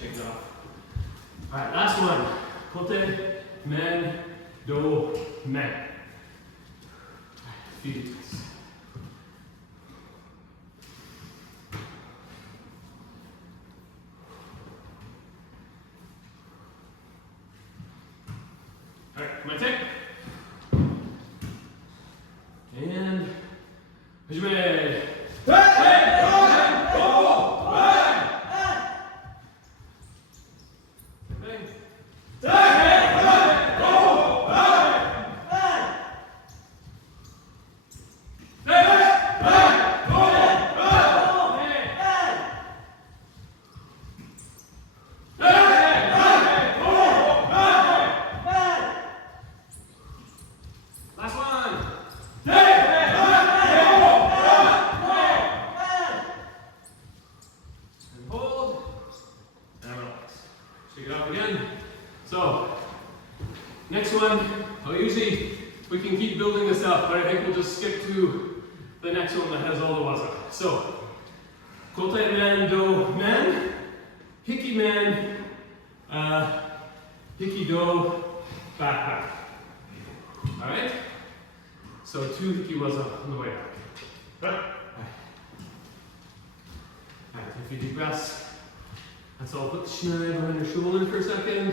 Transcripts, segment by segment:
shake it off. Alright, last one. Kote, men, do, men. Few deep breaths. Alright, come on, take. And hajime. So, next one, we can keep building this up, but I think we'll just skip to the next one that has all the waza. So, kote men, do men, hiki men, hiki do, back, back. Alright? So 2 hiki waza on the way back. Alright, take a few deep breaths. That's all. Put the shinai behind your shoulder for a second.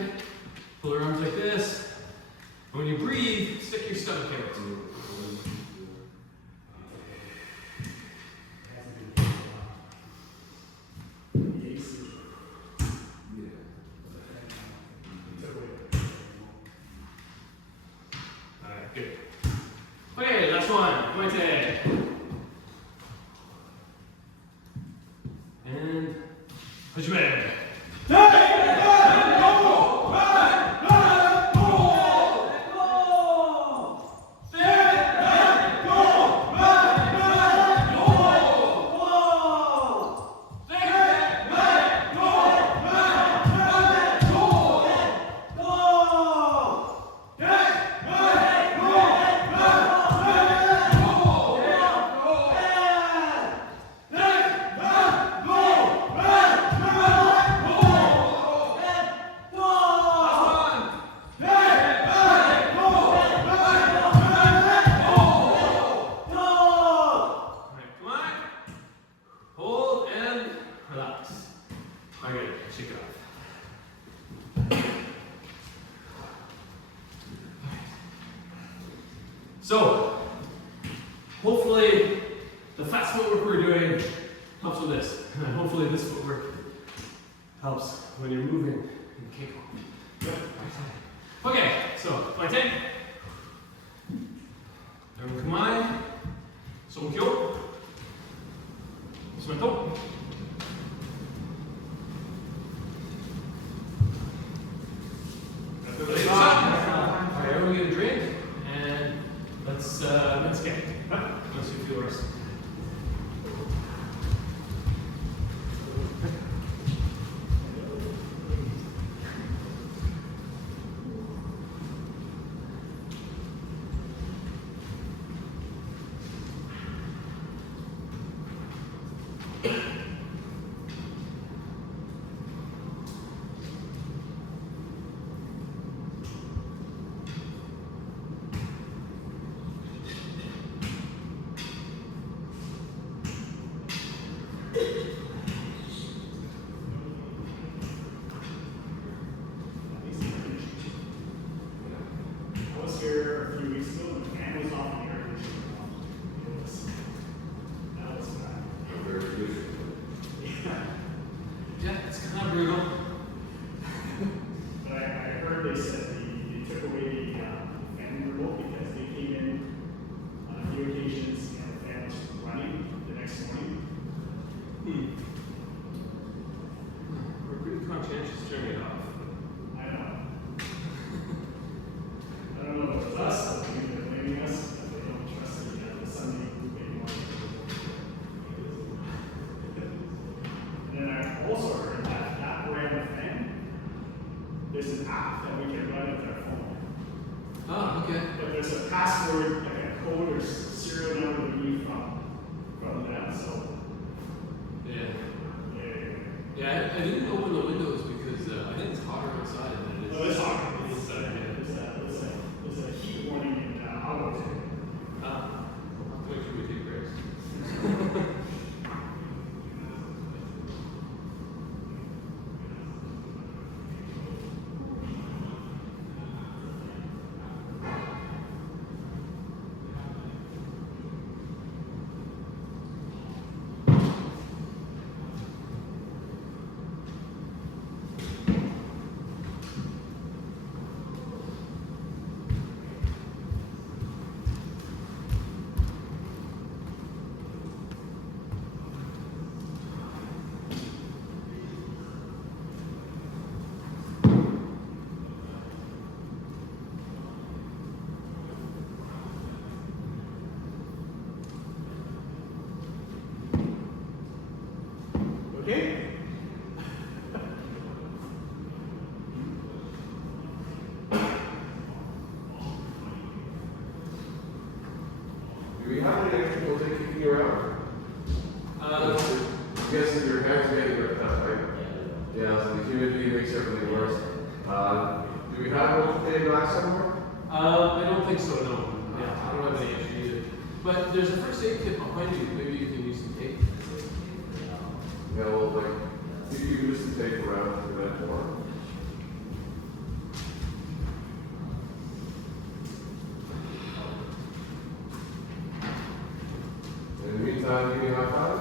Pull your arms like this. And when you breathe, stick your stomach out. Alright, good. Okay, last one. Pointe. And hajime. So, hopefully the fast footwork we're doing helps with this. And hopefully this footwork helps when you're moving in Keiko. Okay, so pointe. Kamae. Sonkyo. Sumeto. Everyone get a drink. Let's get once you feel rest. Here a few weeks ago, and the fan was off, and the air conditioning was off. That was bad. Yeah, it's kind of brutal. But I heard they said they took away the fan remote because they came in on a few occasions and the fan was running the next morning. We're pretty conscientious turning it off. I know. I don't know if it was us, I think they're blaming us, but they don't trust the Sunday morning. And then I also heard that brand of fan, there's an app that we can run with our phone. Oh, okay. But there's a password, like a code or serial number we need from them, so. Yeah. Yeah. Yeah, I didn't open the windows because Okay? Do we have any extra people kicking you around? I'm guessing your hands are getting ripped out, right? Yeah, so the humidity makes everything worse. Do we have rotating glass somewhere? I don't think so, no. Yeah, I don't have any issue either. But there's a first aid kit behind you. Maybe you can use some tape. Yeah, well, like, if you use the tape around to prevent more. In the meantime, give me a high five.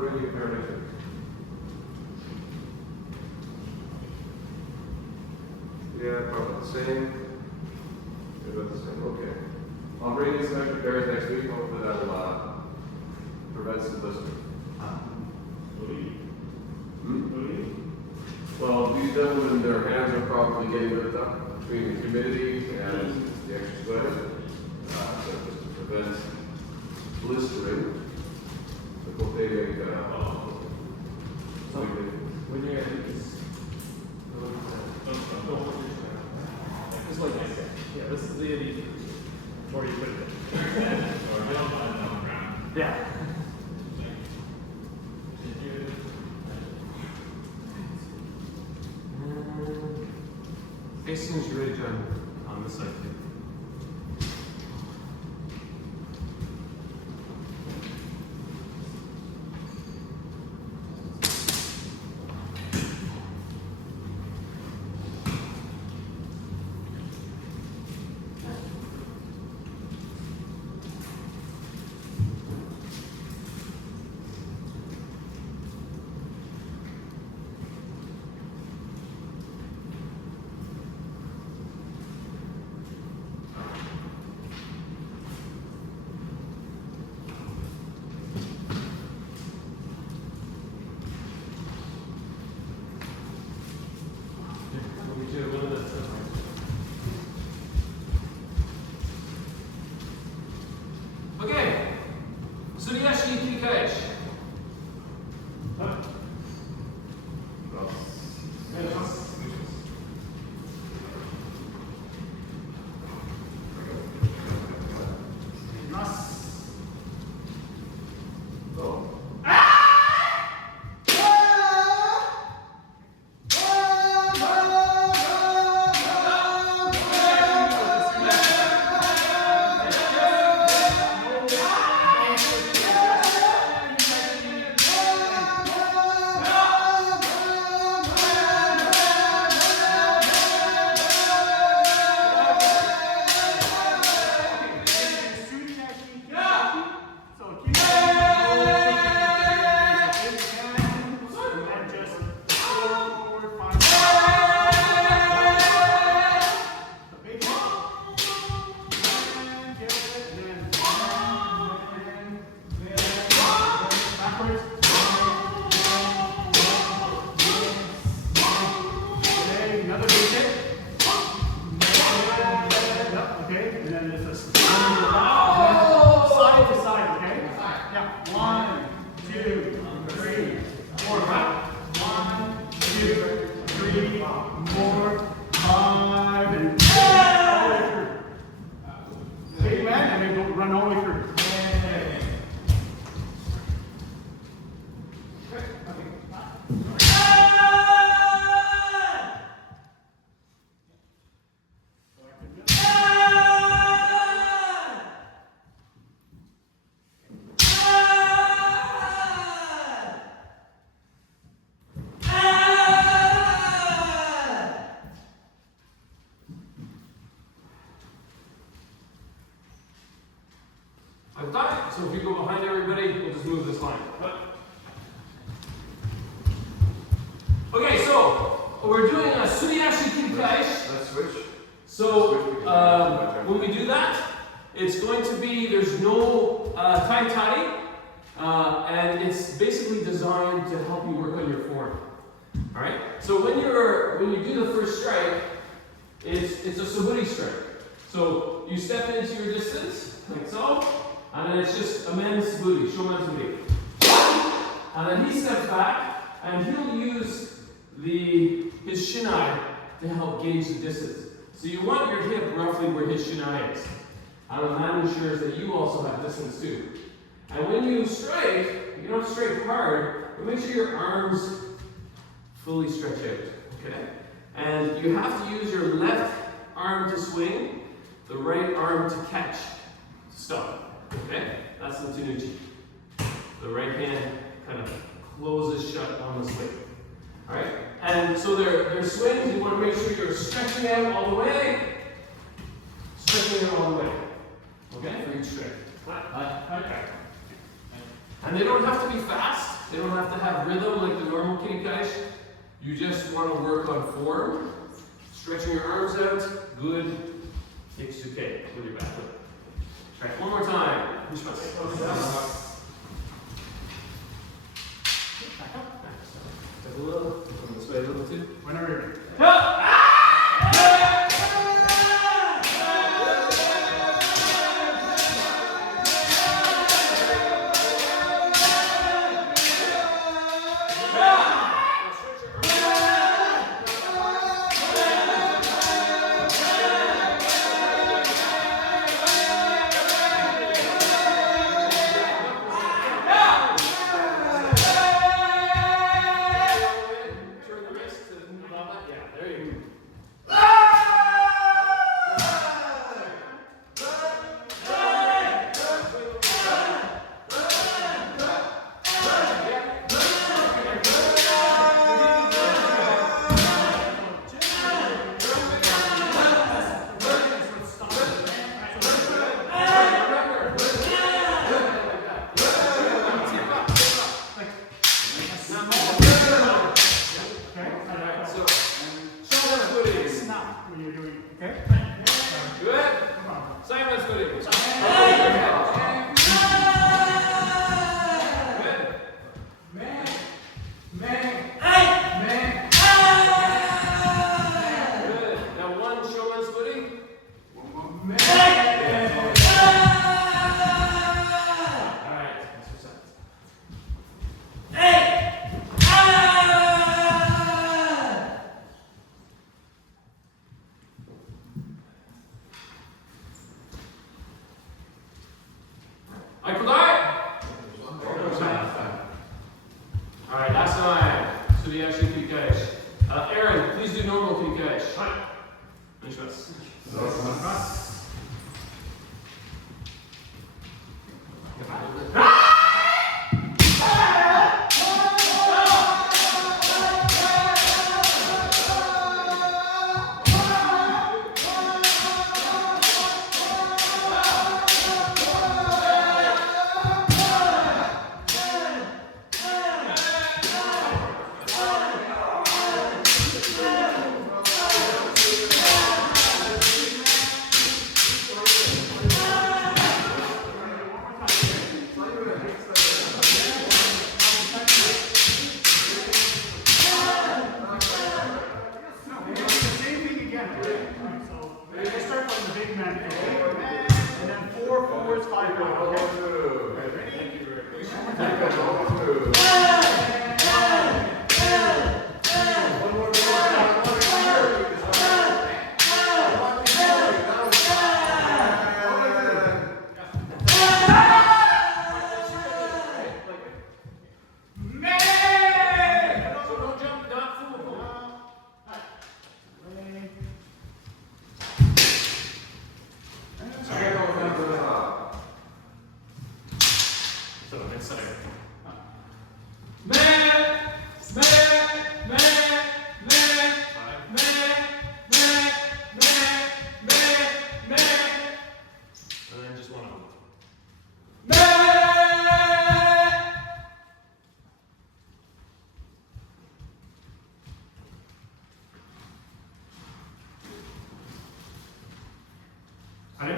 Bring your paramedic. Yeah, probably the same. Yeah, about the same, okay. I'll bring in some extra pairs next week, hopefully that will prevent some blistering. Well, these gentlemen, their hands are probably getting ripped up between the humidity and the extra sweat. So just to prevent blistering, the cocaine So, when you're at this, it's like this. Yeah, this is the Where you put it. Yeah. As soon as you're ready, John, on this side too. Okay, Suryashi Kikash. Run all the way through. Okay, so we're doing a Suriyashi Kirikaishi. Let's switch. So when we do that, it's going to be, there's no tai tai, and it's basically designed to help you work on your form. All right. So when you do the first strike, it's a saburi strike. So you step into your distance like so, and then it's just a men's saburi, shoman saburi. And then he steps back, and he'll use his shinai to help gauge the distance. So you want your hip roughly where his shinai is. And that ensures that you also have distance too. And when you strike, you don't strike hard, but make sure your arms fully stretch out. Okay? And you have to use your left arm to swing, the right arm to catch, to stop. Okay? That's the Tanuchi. The right hand kind of closes shut on the swing. Alright? And so they're swings, you want to make sure you're stretching out all the way. Stretching out all the way. Okay? For each strike. Okay. And they don't have to be fast. They don't have to have rhythm like the normal Kirikaishi. You just want to work on form. Stretching your arms out. Good. Iksuke with your back foot. Try it one more time. A little, this way a little too. Whenever you're ready. Alright, last time. Suriyashi Kirikaishi. Aaron, please do normal Kirikaishi. Hi.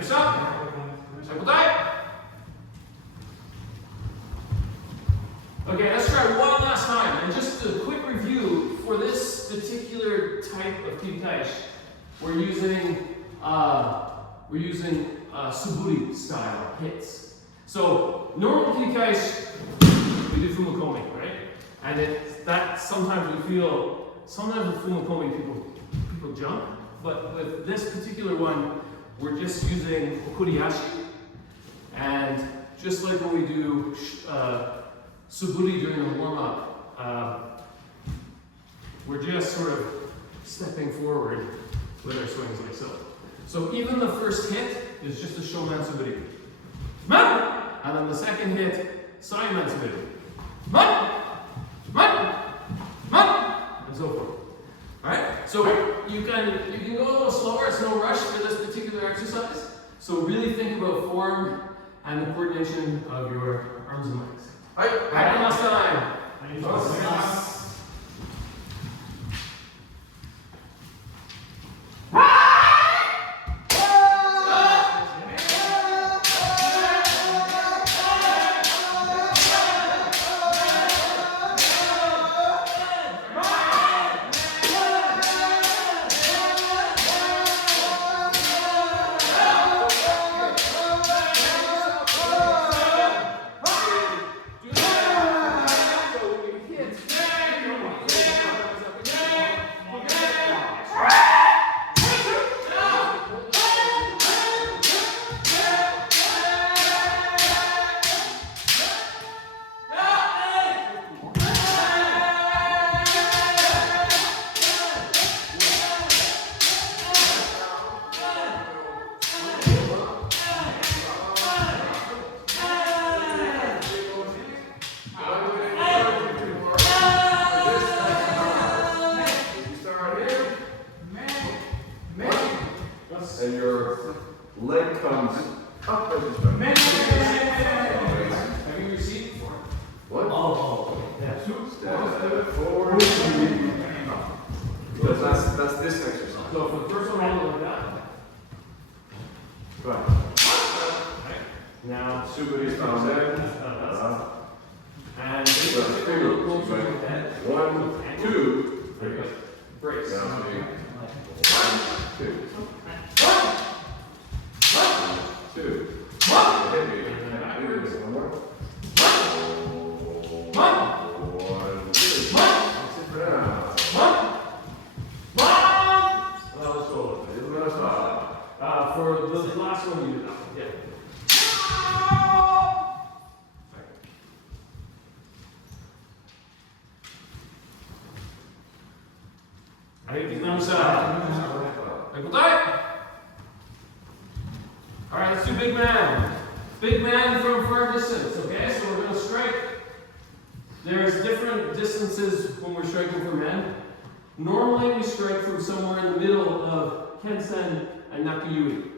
Next up, cycle die. Okay, let's try one last time. And just a quick review for this particular type of kirikaeshi, we're using suburi style hits. So normal kirikaeshi, we do fumokomi, right? And that sometimes we feel, sometimes with fumokomi people jump, but with this particular one, we're just using okuriashi, and just like when we do suburi during the warm-up, we're just sort of stepping forward with our swings like so. So even the first hit is just a shoman suburi. Man! And then the second hit, saiman suburi. Man! Man! Man! And so forth. Alright? So you can go a little slower, it's no rush for this particular exercise. So really think about form and the coordination of your arms and legs. Alright, last time. And your leg comes up as you start. Have you received before? What? Oh, yeah. Step forward. Because that's this exercise. So for the first one, hold it like that. Right. Now, Suburi style leg. and this is a little closer to the head. 1, 2. Very good. Brace. Down to 2. 2. Hit me. One more. 1, 2. Sit for now. Well, let's go. Little bit of stop. For the last one, you do that one. Yeah. Alright, let's do big man. Big man from far distance, okay? So we're going to strike. There's different distances when we're striking for men. Normally we strike from somewhere in the middle of Kensen and Nakayui.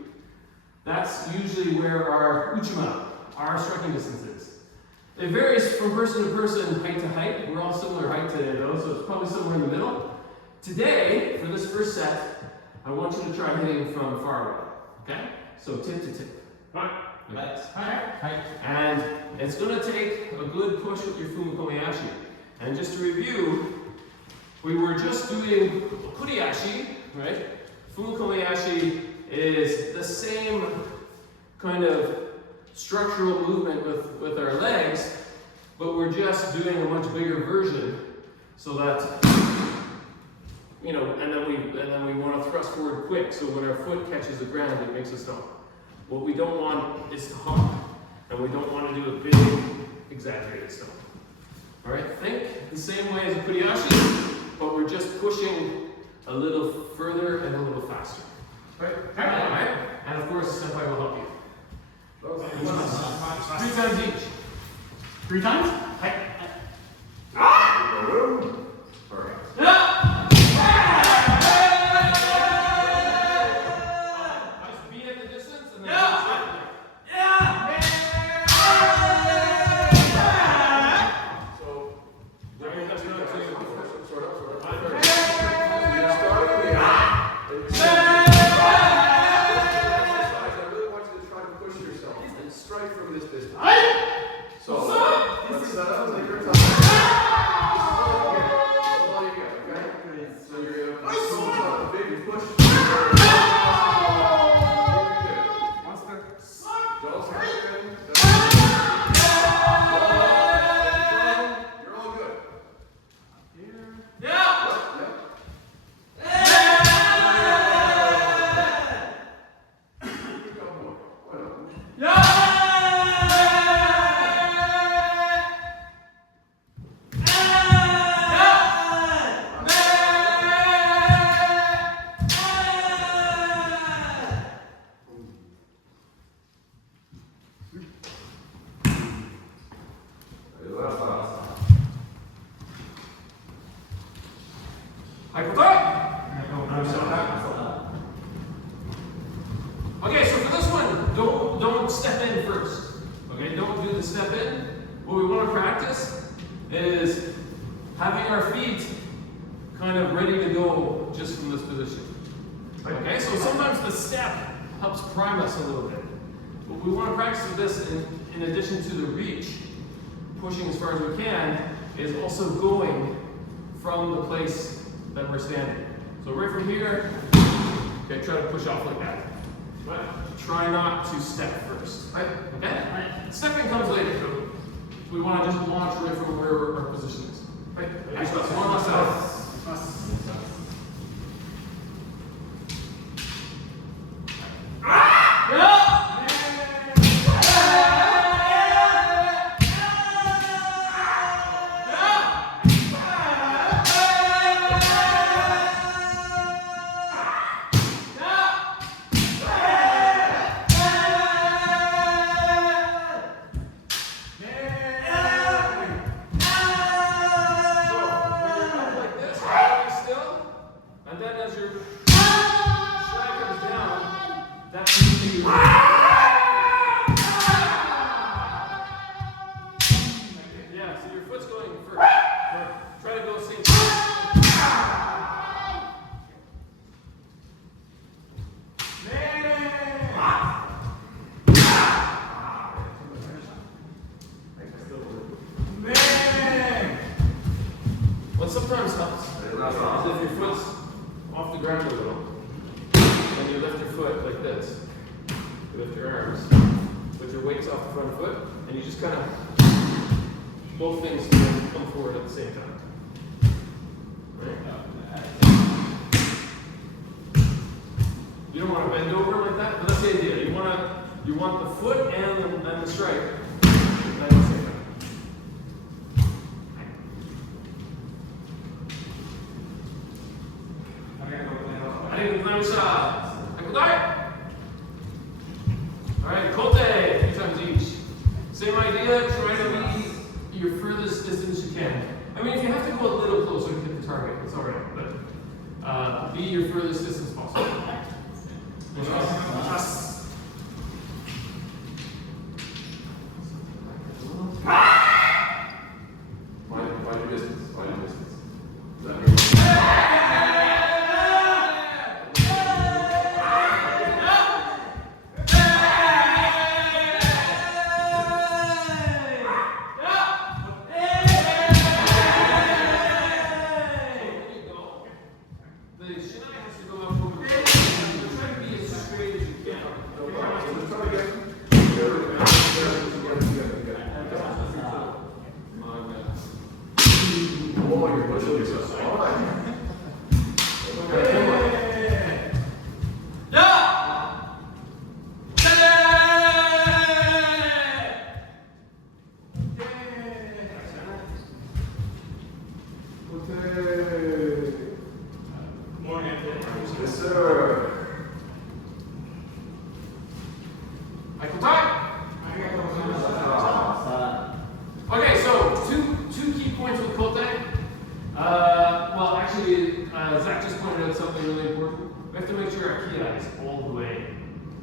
That's usually where our Uchima, our striking distance is. It varies from person to person, height to height. We're all similar height today though, so it's probably somewhere in the middle. Today, for this first set, I want you to try hitting from far away, okay? So tip to tip. And it's going to take a good push with your fumokomi-ashi. And just to review, we were just doing okuriashi, right? Fumokomi-ashi is the same kind of structural movement with our legs, but we're just doing a much bigger version so that, you know, and then we want to thrust forward quick, so when our foot catches the ground, it makes us stop. What we don't want is to hop, and we don't want to do a big, exaggerated stop. All right, think the same way as a kuriashi, but we're just pushing a little further and a little faster. Right? All right? And of course, senpai will help you. 3 times each. 3 times? Okay, so for this one, don't step in first. Okay, don't do the step in. What we want to practice is having our feet kind of ready to go just from this position. Okay, so sometimes the step helps prime us a little bit. What we want to practice with this, in addition to the reach, pushing as far as we can, is also going from the place that we're standing. So right from here, okay, try to push off like that. But try not to step first. Okay? Stepping comes later. So we want to just launch right from where our position is. Right? One last time. What sometimes helps is if your foot's off the ground a little, and you lift your foot like this. You lift your arms, put your weights off the front foot, and you just kind of, both things come forward at the same time. Right. You don't want to bend over like that, but that's the idea. You want the foot and the strike at the same time. Alright, Kote, 3 times each. Same idea, try to be your furthest distance you can. I mean, if you have to go a little closer to hit the target, it's alright, but be your furthest distance possible. Find your distance. Find your distance. Does that mean? Yes, sir. Okay, so two key points with Kote. Well, actually, Zach just pointed out something really important. We have to make sure our ki is all the way.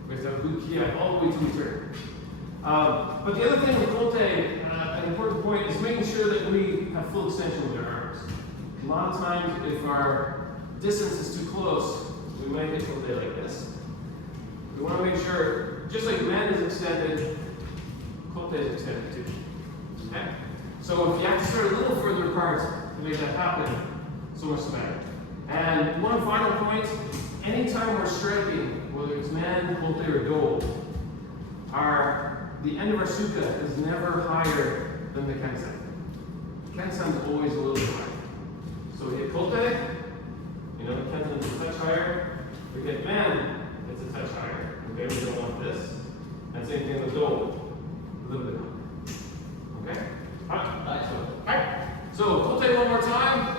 We have to have good ki all the way to the turn. But the other thing with Kote, an important point, is making sure that we have full extension with our arms. A lot of times, if our distance is too close, we might hit Kote like this. We want to make sure, just like man is extended, Kote is extended too. Okay? So if you have to start a little further apart to make that happen, so much better. And one final point, anytime we're striking, whether it's man, Kote, or do, the end of our sukha is never higher than the kensen. Kensen is always a little higher. So we hit Kote, you know, the kensen is a touch higher. We hit man, it's a touch higher. Okay, we don't want this. And same thing with do, a little bit higher. Okay? Alright. So, Kote one more time.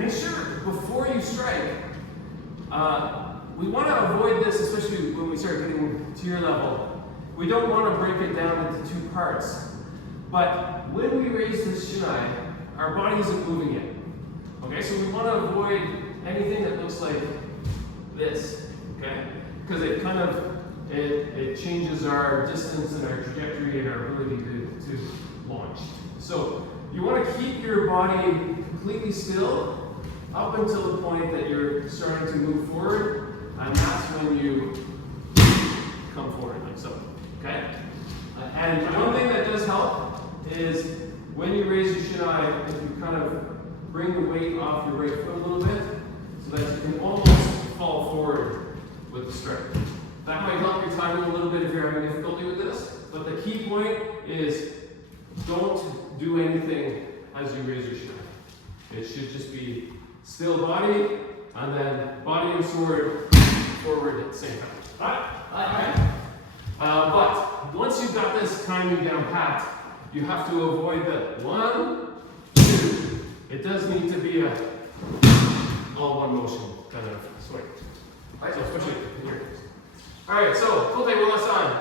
make sure before you strike, we want to avoid this, especially when we start getting to your level. We don't want to break it down into two parts. But when we raise the shinai, our body isn't moving yet. Okay, so we want to avoid anything that looks like this. Okay, because it kind of it changes our distance and our trajectory and our ability to launch. So you want to keep your body completely still up until the point that you're starting to move forward, and that's when you come forward like so. Okay? And one thing that does help is when you raise your shinai, if you kind of bring the weight off your right foot a little bit, so that you can almost fall forward with the strike. That might help your timing a little bit if you're having difficulty with this, but the key point is don't do anything as you raise your shinai. It should just be still body, and then body and sword forward at the same time. Alright? But once you've got this timing down pat, you have to avoid the 1, 2. It does need to be a all one motion kind of swing. So especially here. Alright, so full table left side.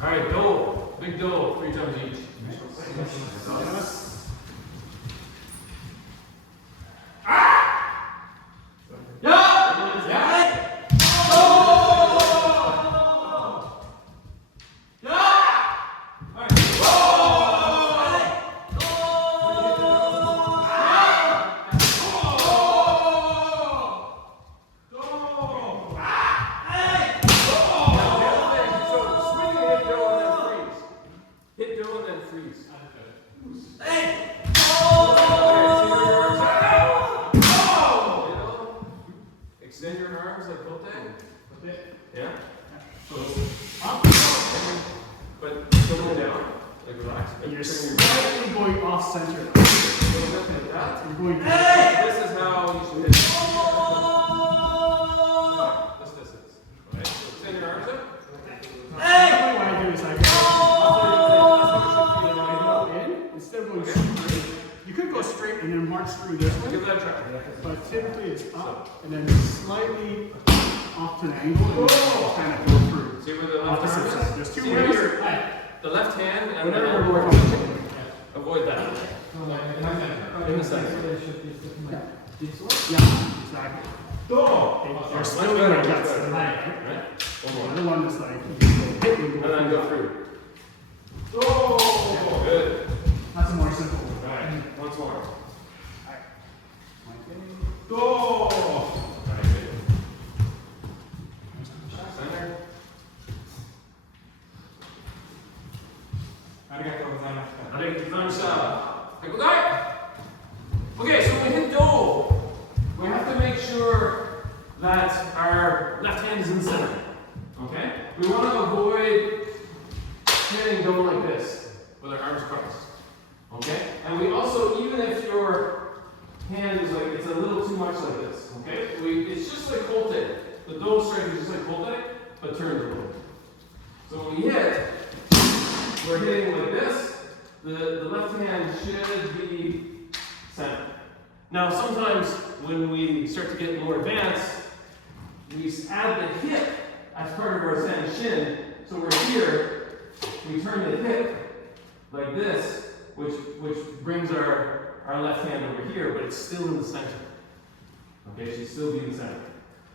Alright, do. Big do. 3 times each. Extend your arms like both day. Yeah? So up, but still go down. Like relax. And you're slightly going off center. Like that. You're going. This is how you should hit. This distance. Right? So extend your arms up. What I do is I go in instead of going straight. You could go straight and then march through this way. Give that a try. But typically it's up and then slightly off to an angle and kind of go through. See where the left Opposite arm side. is? There's 2 See ways. where the left hand and Whenever the we're elbow. going. Avoid that. In the center. Yeah, exactly. You're still in Much the better, guts. much better. Right? Right? The One more. other one is like you hit and And then go through. Good. That's a more simple. Right. Once more. Right, good. Center. Okay, so when we hit do, we have to make sure that our left hand is in the center. Okay? We want to avoid hitting do like this with our arms crossed. Okay? And we also, even if your hand is like, it's a little too much like this. Okay? It's just like Kote. The do strike is just like Kote, but turned a little. we hit, we're hitting like this, the left hand should be center. Now sometimes when we start to get more advanced, we add the hip as part of our San Shin. So we're here, we turn the hip like this, which brings our left hand over here, but it's still in the center. Okay, it should still be in the center.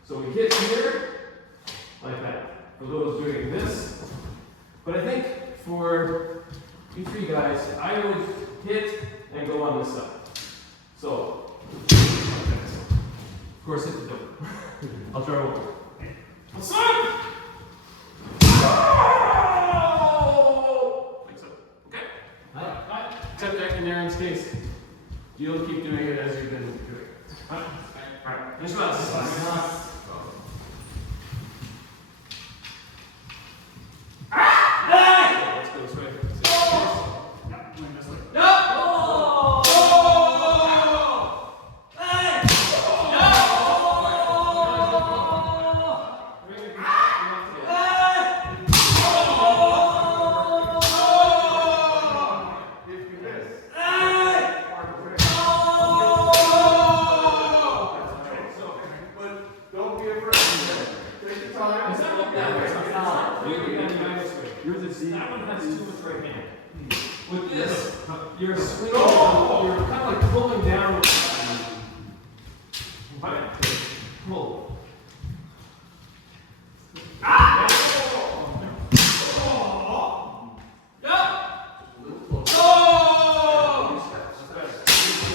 So we hit here, like that, for those doing this. But I think for you three guys, I would hit and go on this side. So, of course, hit the door. I'll try one more. What's up? Like so. Okay? Except that in Aaron's case, you'll keep doing it as you've been doing it. Alright, finish us. Let's go this way. Yep, going this way. If you miss, but don't be afraid. Take your time. It's not like that. It's not really any minus way. That one has too much right hand. With this, you're swinging, you're kind of like pulling down. Pull.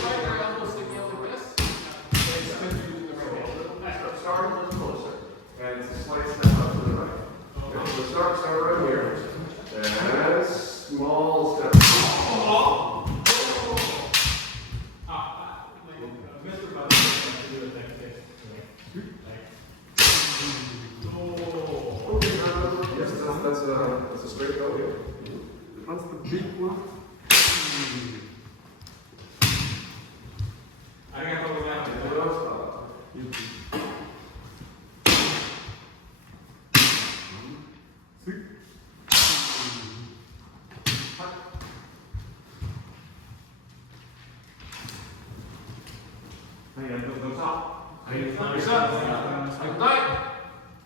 Right, your elbow sticking out like this. It's because you're using the right hand. Start a little closer, and it's a slight step up to the right. Okay, so start right here, and small step. Mr. Butler to do it like this. Okay, yes, that's a straight go here. That's the big one. I got to go back.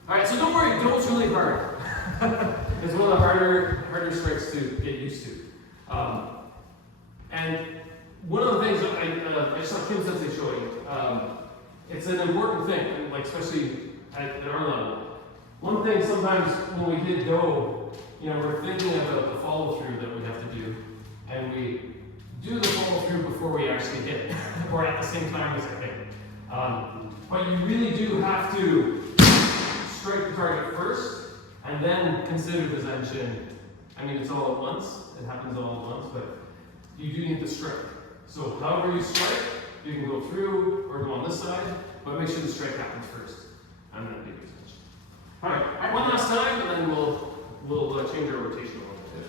Alright, so don't worry, dole's really hard. It's one of the harder strikes to get used to. And one of the things that I saw Kim Sensei showing, it's an important thing, and like especially at our level. One thing sometimes when we hit do, we're thinking about the follow through that we have to do, and we do the follow through before we actually hit, or at the same time as the hit. But you really do have to strike the target first, and then consider the Zanshin. I mean, it's all at once, it happens all at once, but you do need to strike. So however you strike, you can go through or go on this side, but make sure the strike happens first, and then do your Zanshin. Alright, one last time, and then we'll change our rotation a little bit.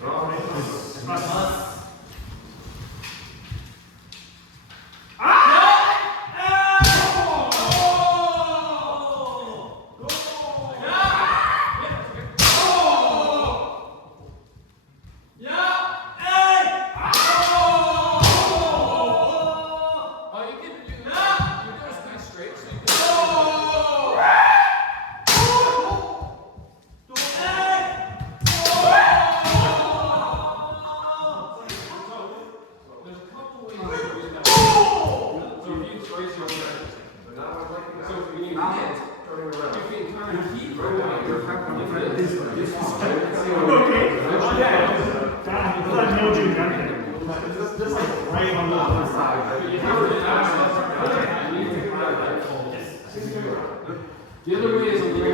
The other way is a little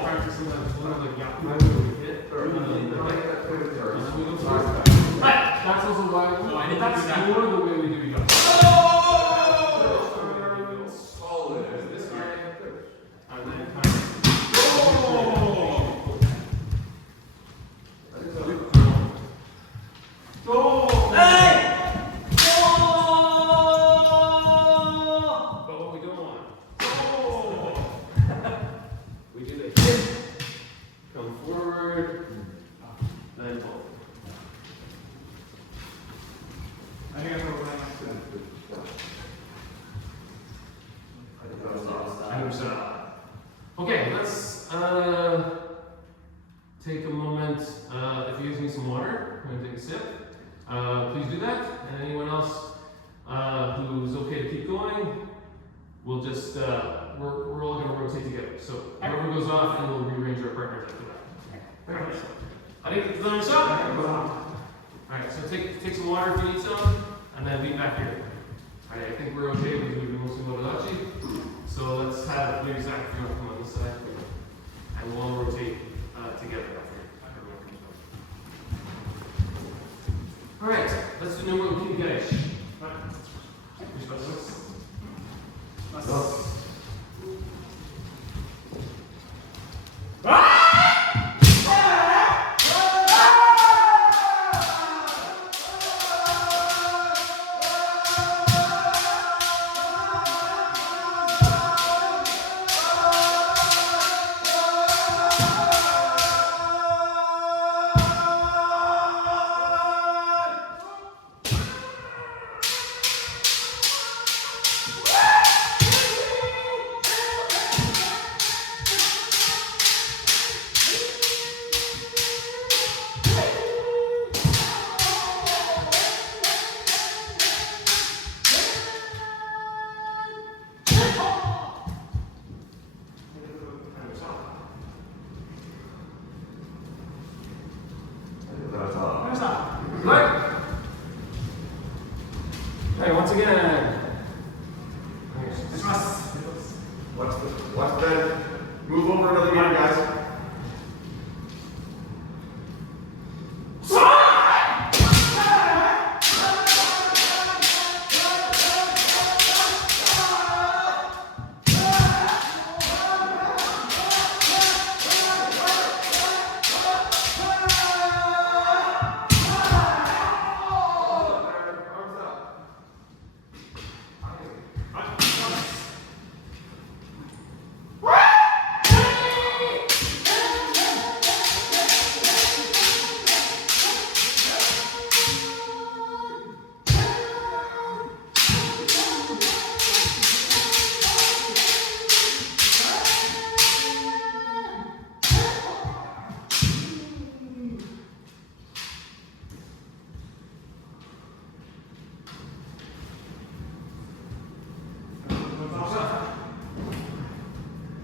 practicing that one of the gap we hit. That's also why that's more the way we do yoga. Solid as this way. And then kind of. But what we don't want. We do the hit, come forward, Okay, let's take a moment. If you guys need some water, I'm gonna take a sip. Please do that. And anyone else who's okay to keep going, we'll just we're all gonna rotate together. So whoever goes off, and we'll rearrange our partners after that. Okay. I think it's done. All right. So take some water if you need some, and then be back here. All right. I think we're okay because we've been mostly Motodachi. So let's have maybe Zach, if you want to come on this side, and we'll all rotate together after everyone comes back. All right. Let's do numero 15, guys. Right. Hey, once again. Watch that. Move over another meter, guys.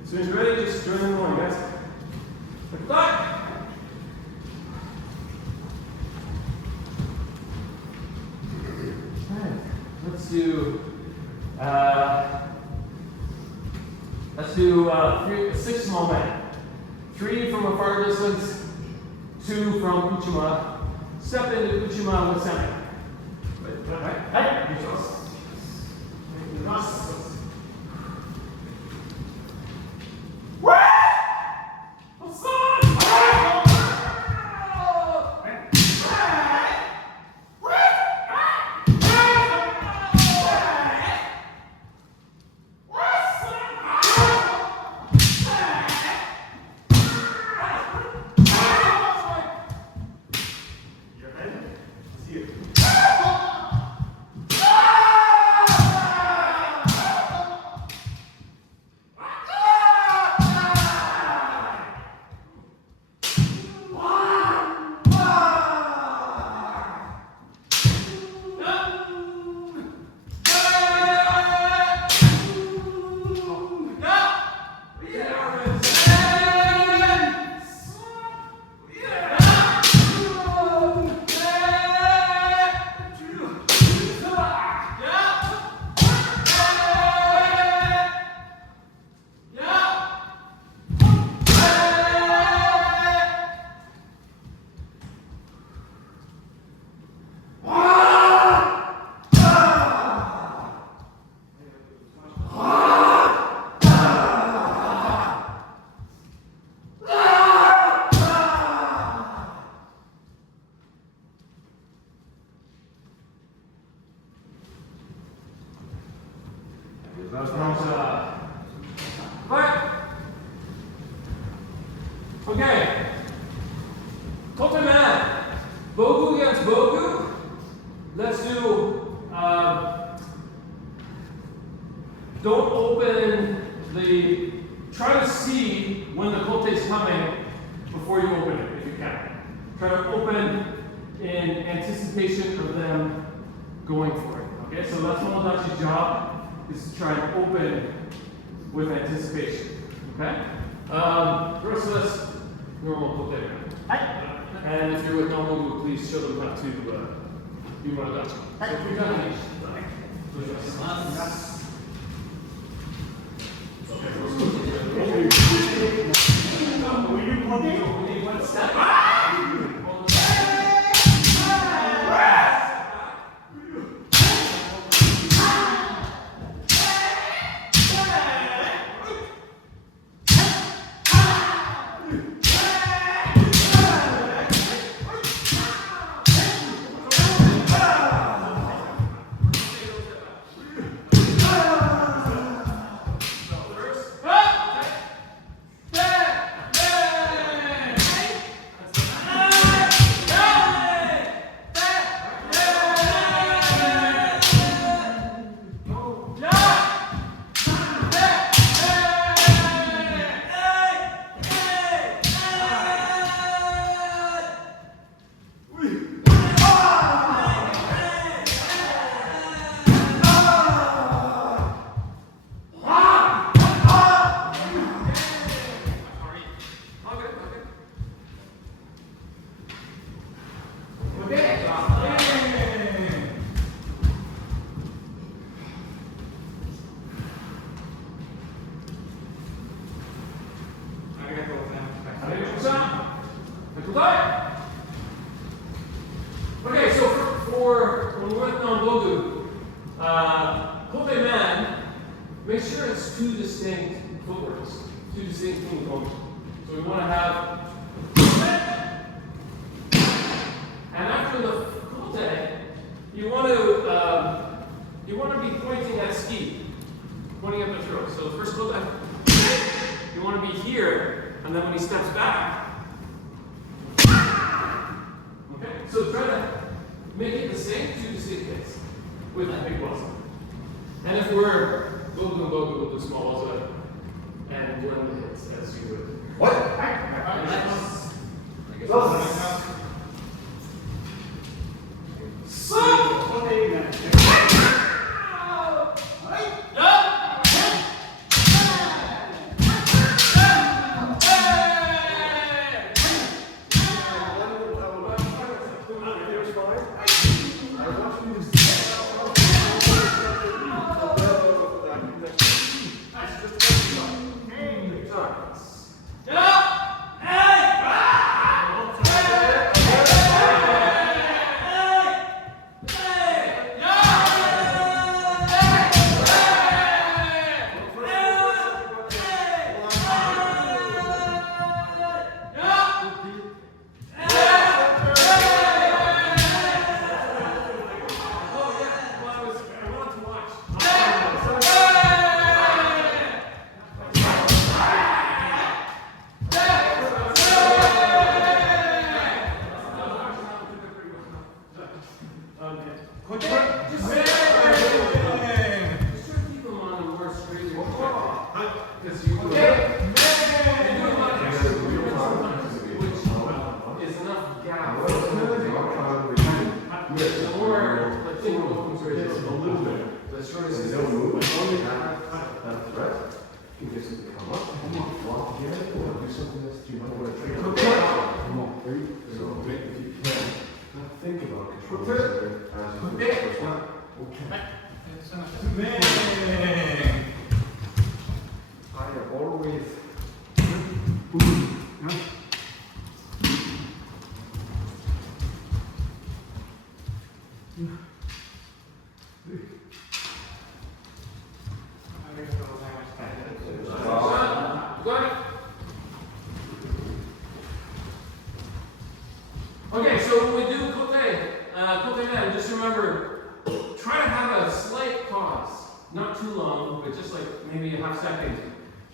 As soon as you're ready, just join in the line, guys. Back. Let's do 6 small men. 3 from a far distance, 2 from Uchima. Step into Uchima with Semi. Right. Okay. Koteman. Bogu against Bogu. Let's do, don't open the try to see when the kote is coming before you open it, if you can. Try to open in anticipation of them going for it. Okay, so that's Tomodachi's job, is to try and open with anticipation. Okay? First, let's normal kote. And if you're with normal move, please show them how to do Tomodachi. So if you're done, okay, so for when we're working on Bogu, Kote Man, make sure it's two distinct footworks, two distinct movements. So we want to have, and after the Kote, you want to be pointing at ski, pointing at the throat. So the first Kote, you want to be here, and then when he steps back. Okay, so try to make it the same, two distinct things with that big waza. And if we're Bogu and Bogu, we'll do small waza and blend the hits as you would. What? Okay, so when we do Kote Man, just remember, try to have a slight pause. Not too long, but just like maybe a half second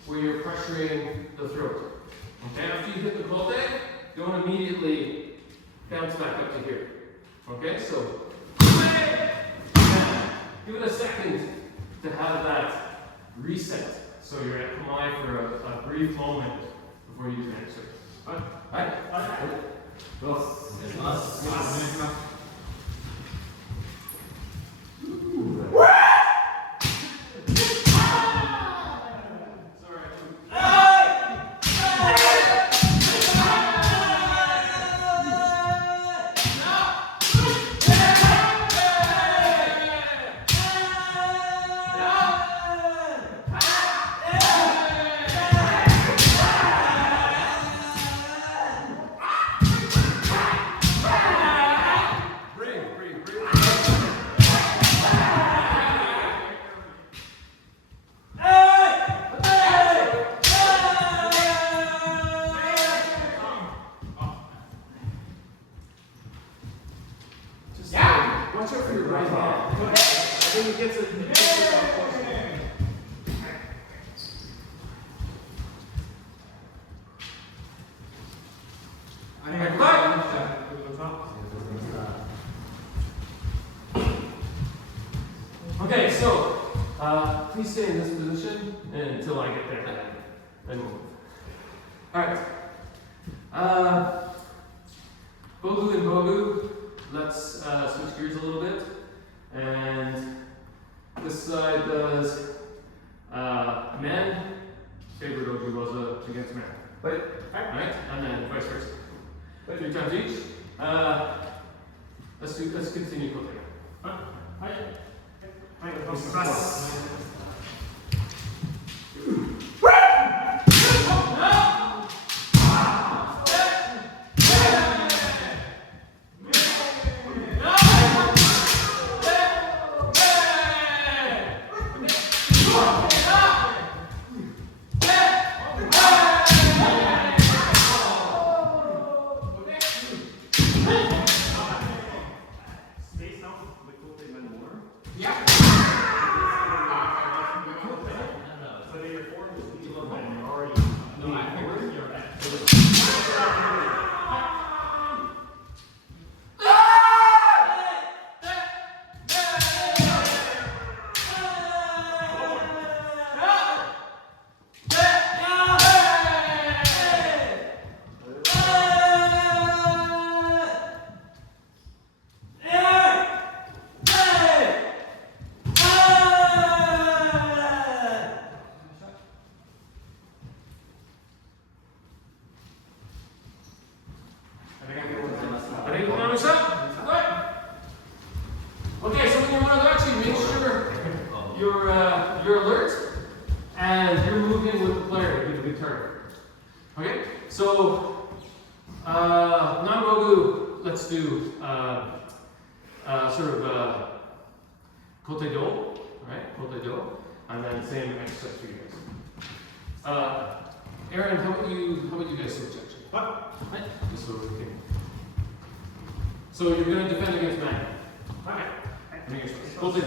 where you're pressuring the throat. Okay, after you hit the Kote, don't immediately bounce back up to here. Okay, so give it a second to have that reset. So you're at Kamai for a brief moment before you do the next one. Right? Watch out for your right hand. I think it gets Okay, so please stay in this position until I get there. Then move. Alright. Bogu and Bogu. Let's switch gears a little bit. And this side does men favorite Ojuwaza against men. Right. Alright? And then vice versa. 3 times each. Let's continue cooking. Okay, so when you're one of actually make sure you're alert and you're moving with the player to get a good target. Okay, so non-Rogu, let's do sort of Kote Do, right? Kote Do, and then same exercise for you guys. Aaron, how about you guys switch actually? What? Just so we can. So you're going to defend against man. Okay. Make your choice. Kote Do.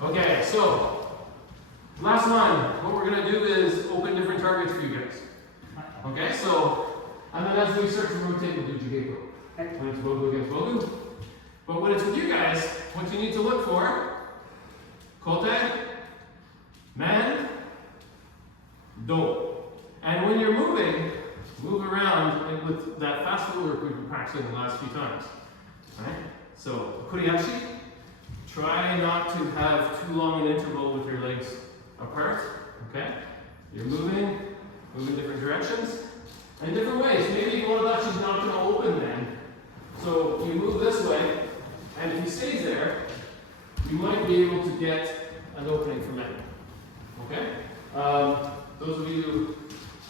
Okay, so last one. What we're gonna do is open different targets for you guys. Okay, so and then as we start to rotate, we'll do Jigeko. When it's Bogu against Bogu. But when it's with you guys, what you need to look for, Kote, Man, Do. And when you're moving, move around and with that fast footwork we've been practicing the last few times. Right? So, Kuriashi, try not to have too long an interval with your legs apart. Okay? You're moving different directions and different ways. Maybe Goradachi is not going to open then. So you move this way, and if he stays there, you might be able to get an opening from it. Okay? Those of you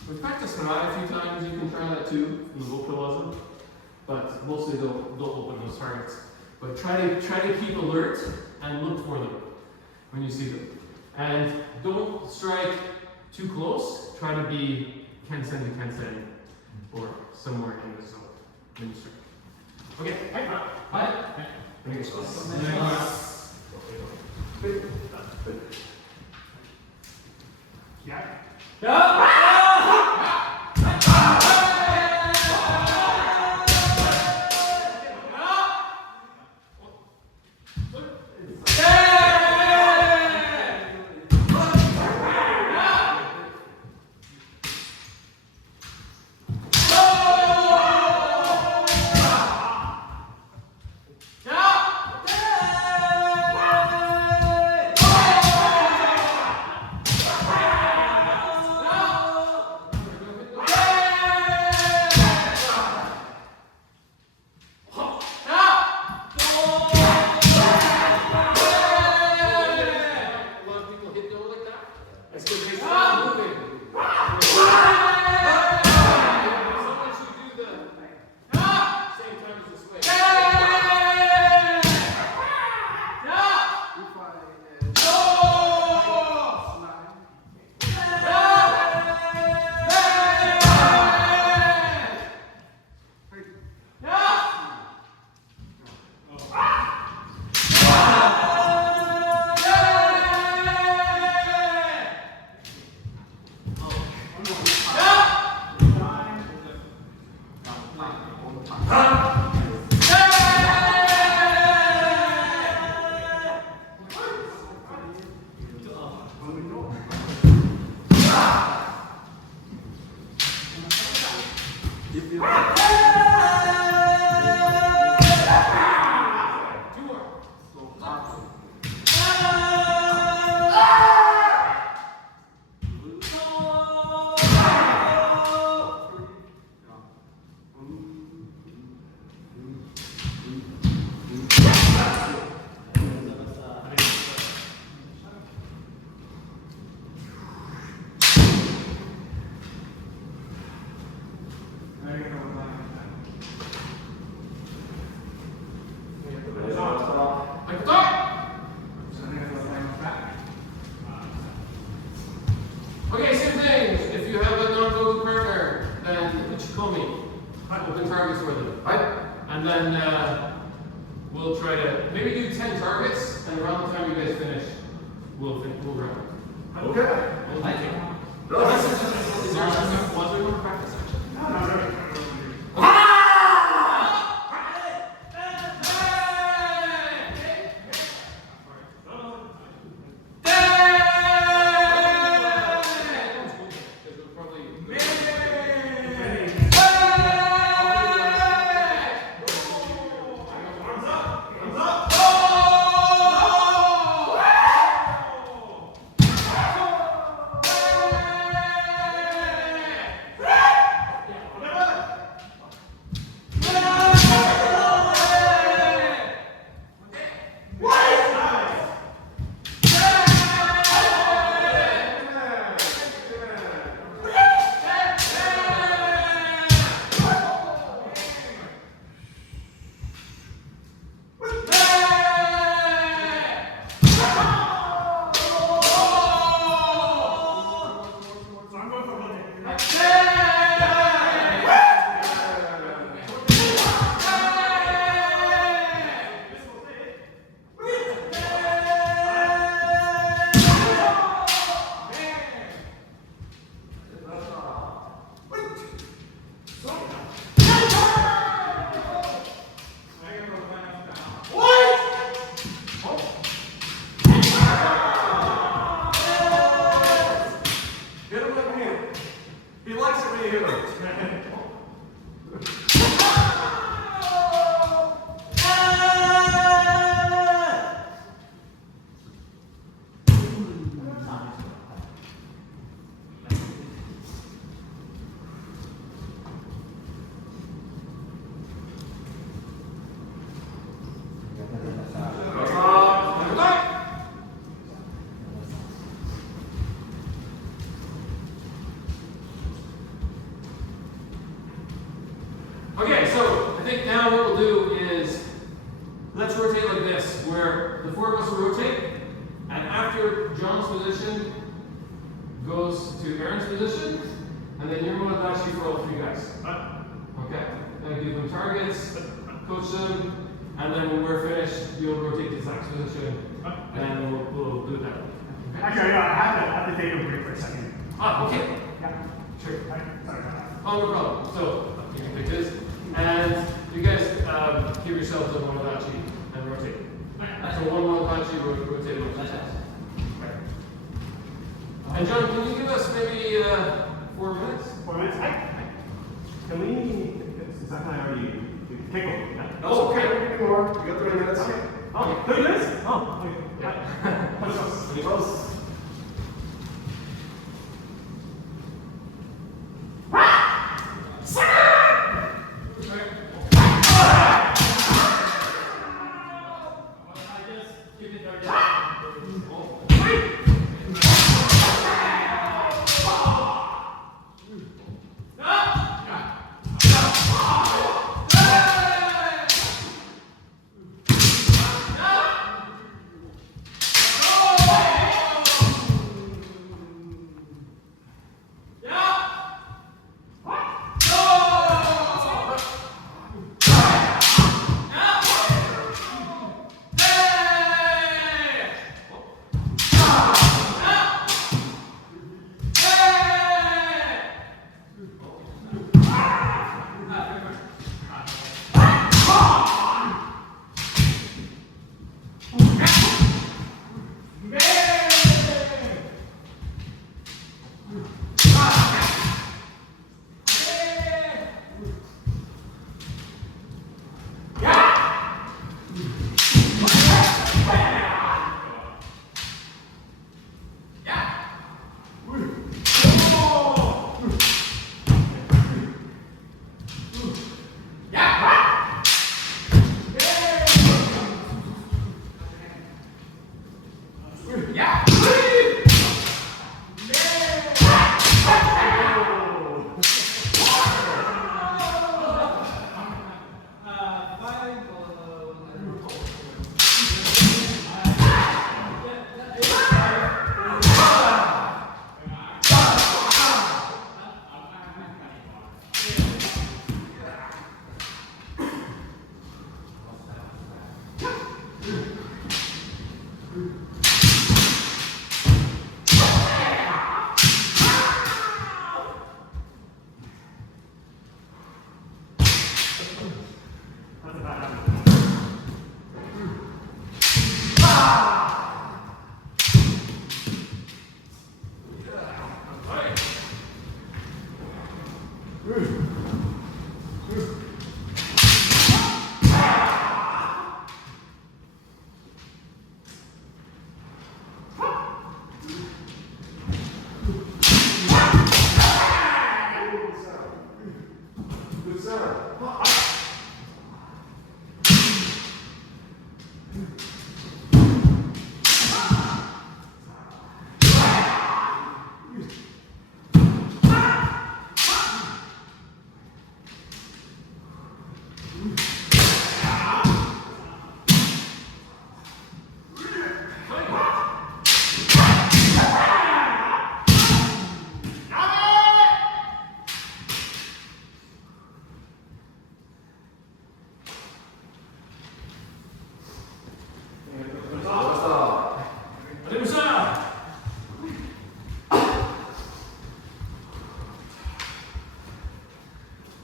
who've practiced Harai a few times, you can try that too in the Vokawaza. But mostly they'll open those targets. But try to keep alert and look for them when you see them. And don't strike too close. Try to be Kensen to Kensen or somewhere in the zone when you strike. Okay, hi. Okay, same thing. If you have a non-Goku partner, then Ichikomi, open targets for them. Right? And then we'll try to maybe do 10 targets, and around the time you guys finish, we'll round. Okay. We'll do 10. No, Is there was there more practice actually? Wadashi for all three guys. Okay? Now give them targets, coach them, and then when we're finished, you'll rotate to Zach's position, and we'll do that. Okay? Actually, I have to take a break for a second. Ah, okay. Yeah. Sure. Sorry about that. Oh, no problem. So, you can pick this. And you guys give yourselves a Wadashi and rotate. So one Wadashi, rotate one. Right. And John, can you give us maybe 4 minutes? 4 minutes? Can we, Zach and I already take over, yeah? Oh, okay, we can do more. You got 30 minutes? Okay. Oh, 30 minutes? Oh, okay. Yeah. Let's go. Close.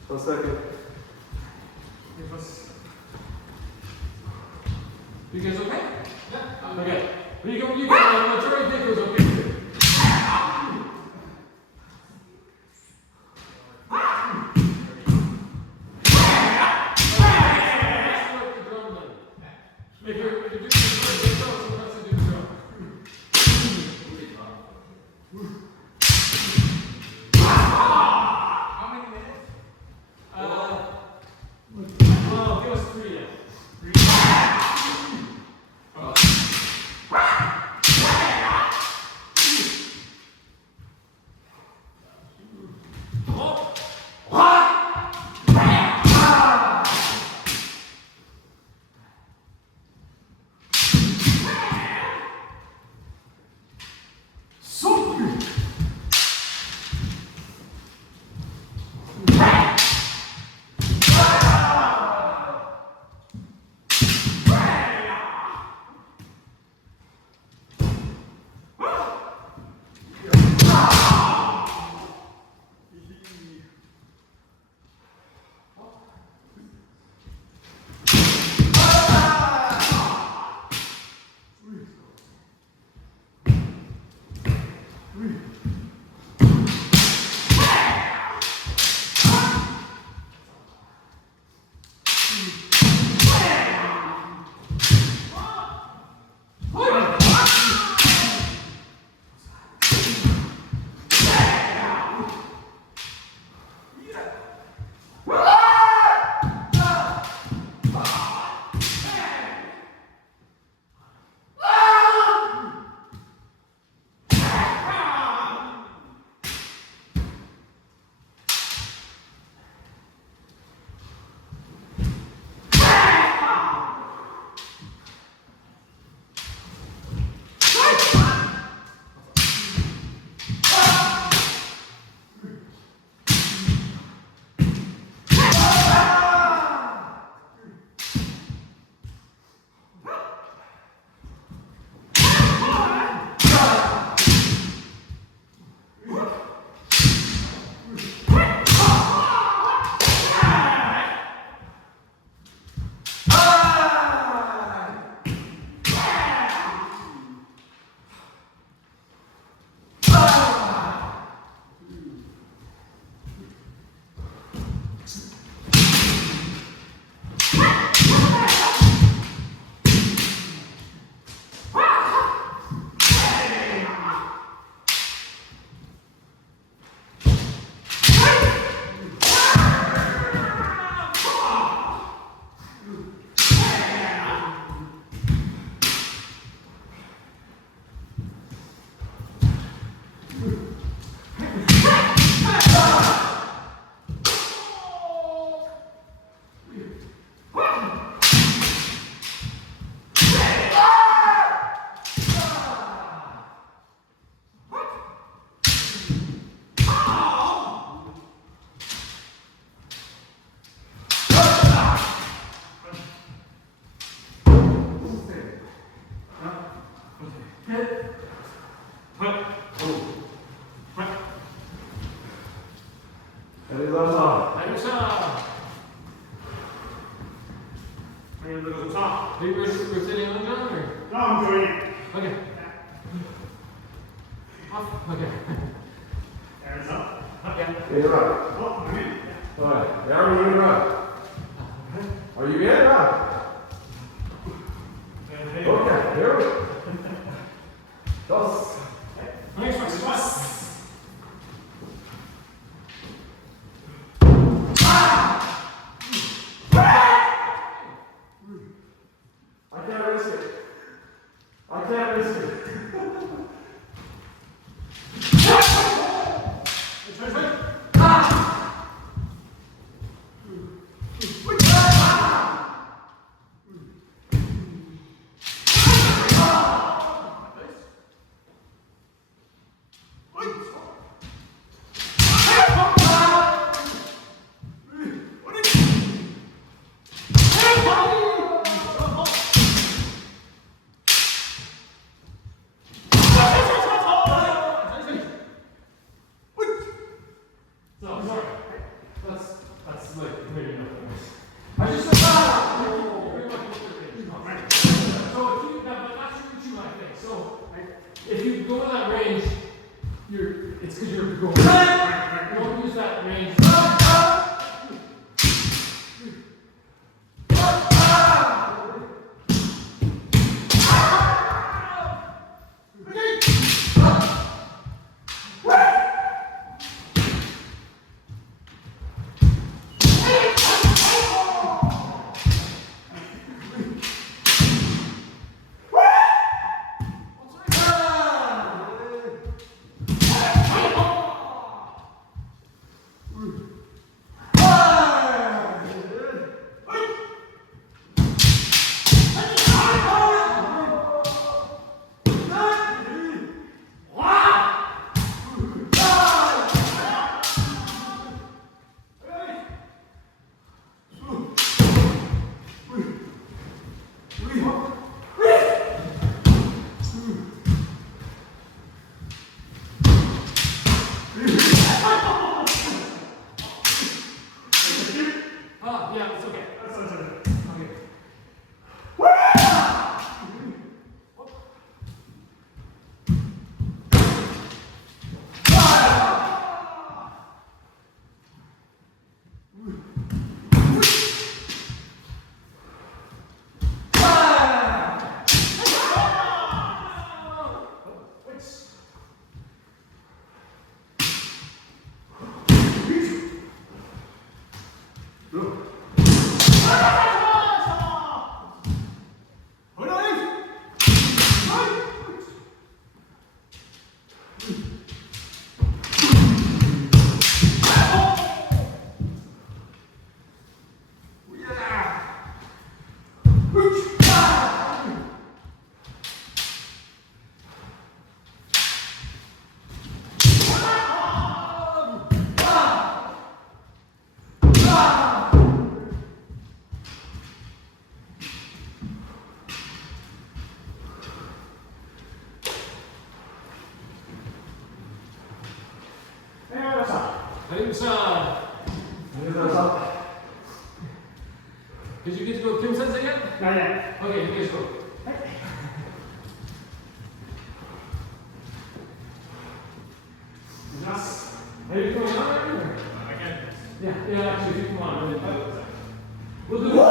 One second. You guys okay? Yeah. Okay. You can, Terry Dick was okay too. If you're doing the drum, someone else to do the drum. How many minutes? Well, give us 3 now. Ready, left off. Bring it to the top. We're sitting on John or? No, I'm doing it. Okay. Off. Okay. Hands up. Interrupt. Oh, I'm in. Alright, now we interrupt. Are you in? Okay, here we go. Dos. Nice one, squat. I can't risk it. I can't risk it. That's like maybe nothing. I just said so if you but that's what you might think. So if you go in that range, it's because you're going. You don't use that range. Yeah, it's okay. That's okay. Okay. Did you get to go Kim Sensei yet? Not yet. Okay, you guys go. Just. Are you coming on right here? I can. Yeah, actually, you come on. We'll do it.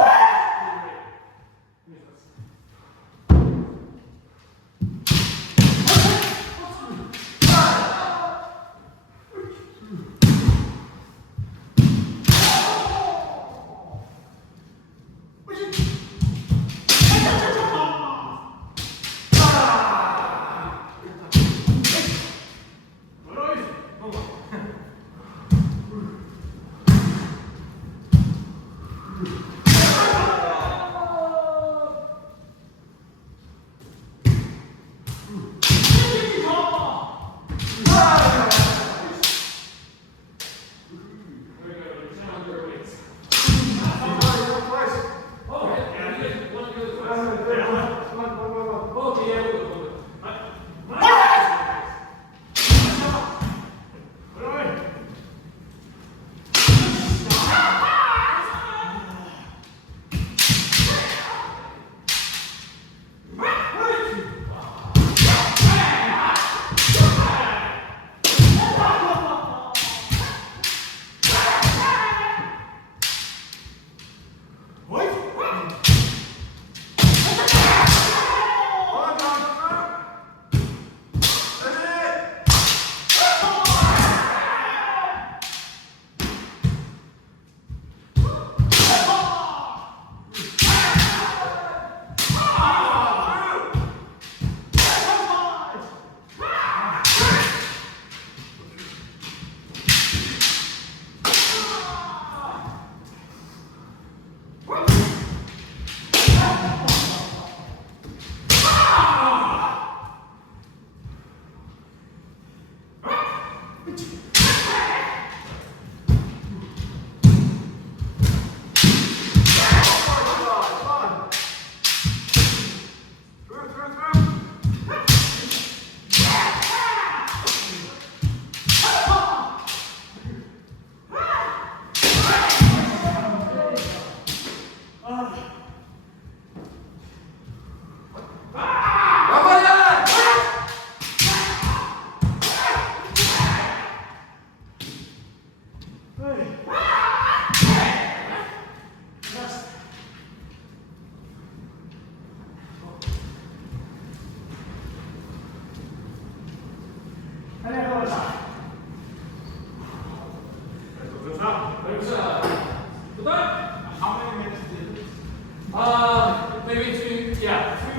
Maybe 3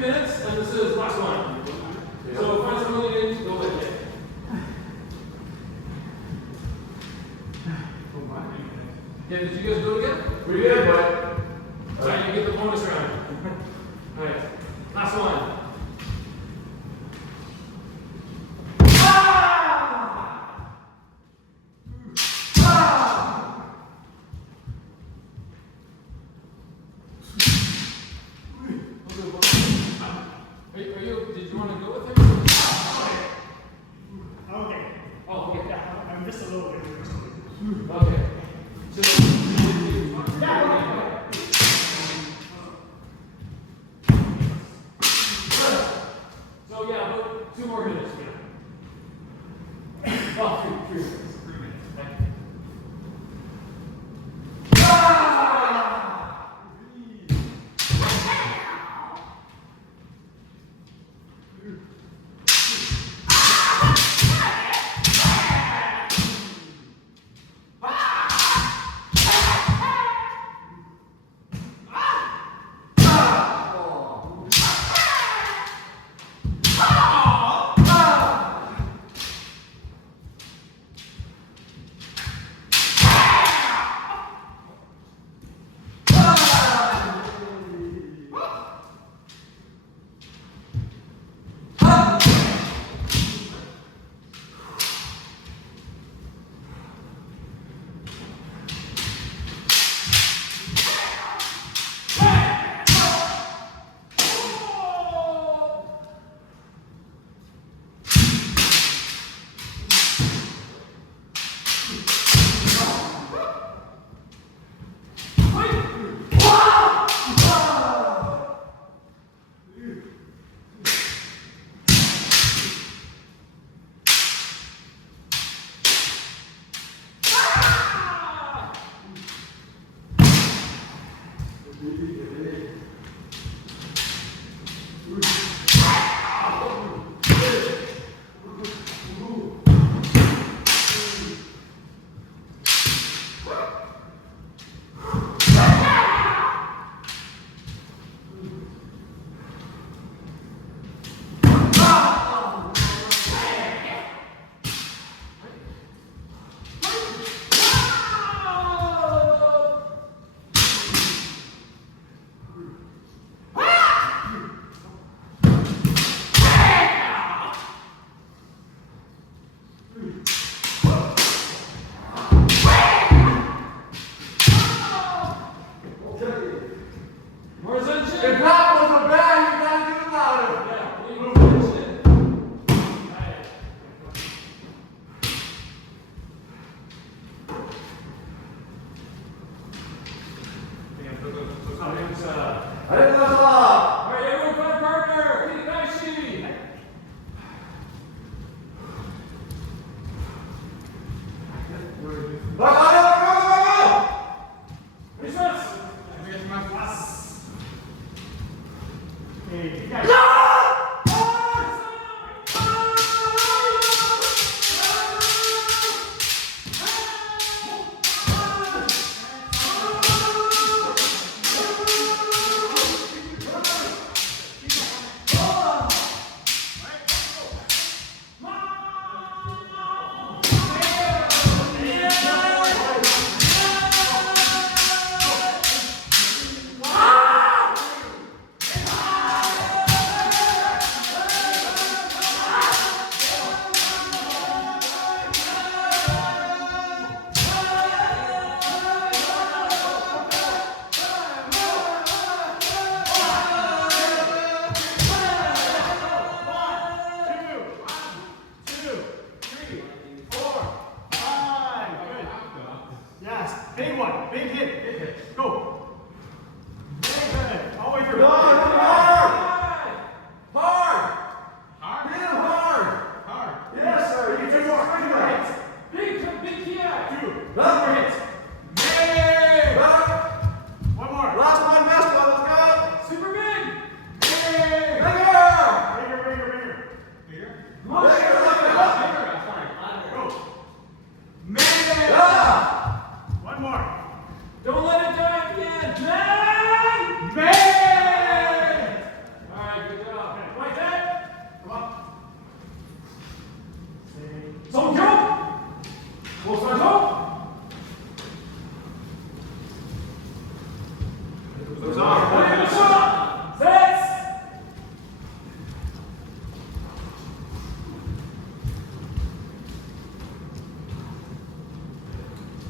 minutes, and this is last one. So find someone in, go with it. Yeah, did you guys do it again? We did, but Alright, you get the bonus round. Alright, last one. Did you want to go with him? Okay. Oh, okay. Yeah, I'm just a little bit nervous. Okay. So yeah, but 2 more minutes. Yeah. Oh, 3 minutes. 3 minutes. Okay.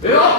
Et hop